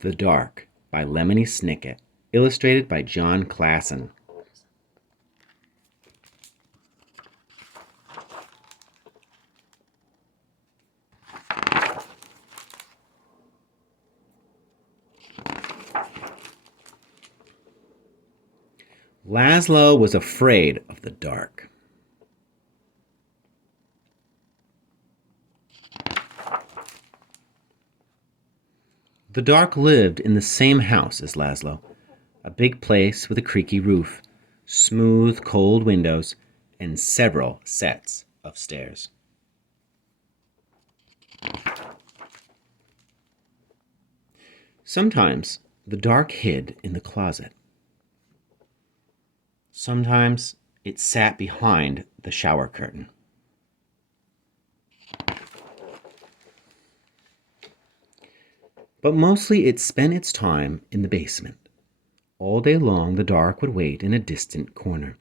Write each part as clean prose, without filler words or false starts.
The Dark by Lemony Snicket, illustrated by John Klassen. Laszlo was afraid of the dark. The dark lived in the same house as Laszlo, a big place with a creaky roof, smooth, cold windows, and several sets of stairs. Sometimes the dark hid in the closet. Sometimes it sat behind the shower curtain. But mostly it spent its time in the basement. All day long the dark would wait in a distant corner,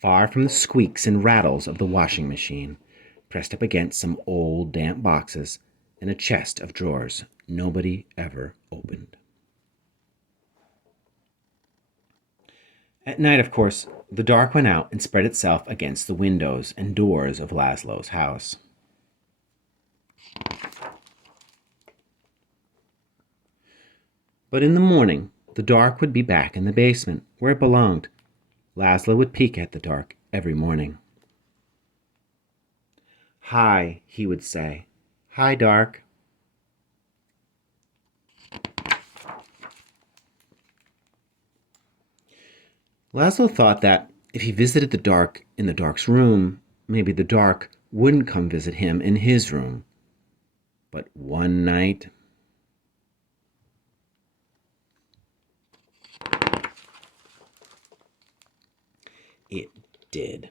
far from the squeaks and rattles of the washing machine, pressed up against some old damp boxes and a chest of drawers nobody ever opened. At night, of course, the dark went out and spread itself against the windows and doors of Laszlo's house. But in the morning, the dark would be back in the basement, where it belonged. Laszlo would peek at the dark every morning. "Hi," he would say. "Hi, dark." Laszlo thought that if he visited the dark in the dark's room, maybe the dark wouldn't come visit him in his room. But one night, it did.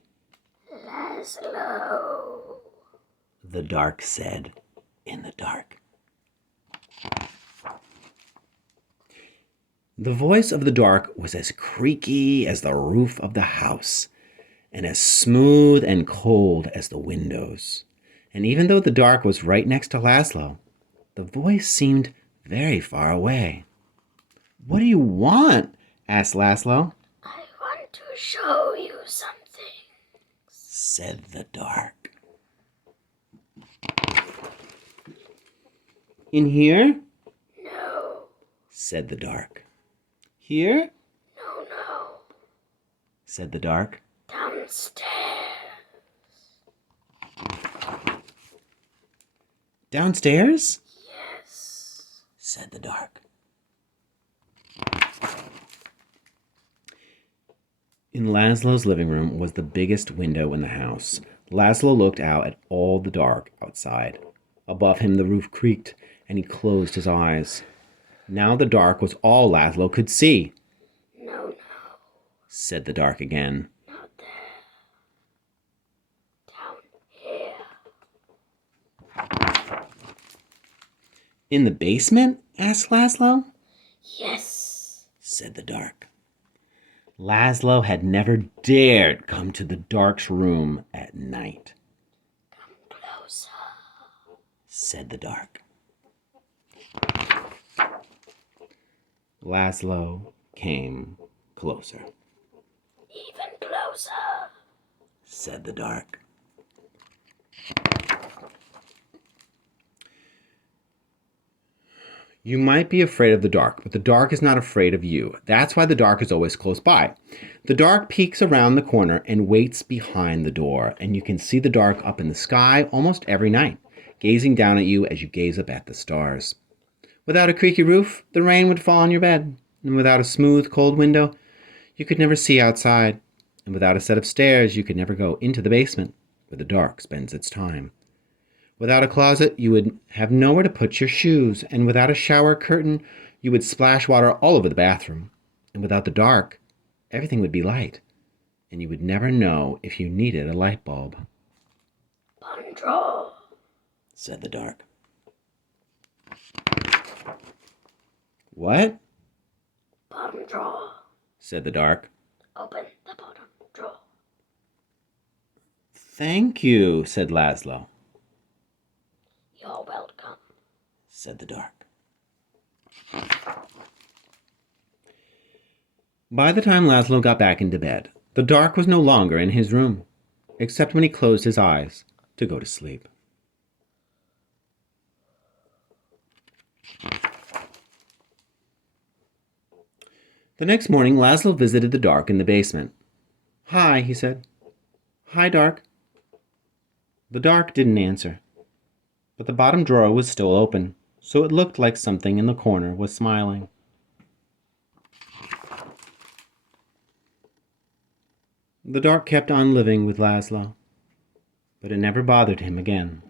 Laszlo, The dark said in the dark. The voice of the dark was as creaky as the roof of the house, and as smooth and cold as the windows. And even though the dark was right next to Laszlo, the voice seemed very far away. "What do you want?" asked Laszlo. I want to show you something, Said the dark. "In here?" No, Said the dark. "Here?" no, Said the dark. downstairs. "Downstairs?" Yes, Said the dark. In Laszlo's living room was the biggest window in the house. Laszlo looked out at all the dark outside. Above him the roof creaked, and he closed his eyes. Now the dark was all Laszlo could see. no, Said the dark again. not there. Down here. "In the basement?" asked Laszlo. Yes, Said the dark. Laszlo had never dared come to the dark's room at night. closer. Said the dark. Laszlo came closer. Even closer. Said the dark. You might be afraid of the dark, but the dark is not afraid of you. That's why the dark is always close by. The dark peeks around the corner and waits behind the door, and you can see the dark up in the sky almost every night, gazing down at you as you gaze up at the stars. Without a creaky roof, the rain would fall on your bed, and without a smooth, cold window, you could never see outside, and without a set of stairs, you could never go into the basement, where the dark spends its time. Without a closet, you would have nowhere to put your shoes, and without a shower curtain, you would splash water all over the bathroom. And without the dark, everything would be light, and you would never know if you needed a light bulb. Bottom drawer. Said the dark. What? Bottom drawer. Said the dark. Open the bottom drawer. Thank you, said Laszlo. You're welcome. Said the dark. By the time Laszlo got back into bed, the dark was no longer in his room, except when he closed his eyes to go to sleep. The next morning, Laszlo visited the dark in the basement. "Hi," he said. "Hi, dark." The dark didn't answer, but the bottom drawer was still open, so it looked like something in the corner was smiling. The dark kept on living with Laszlo, but it never bothered him again.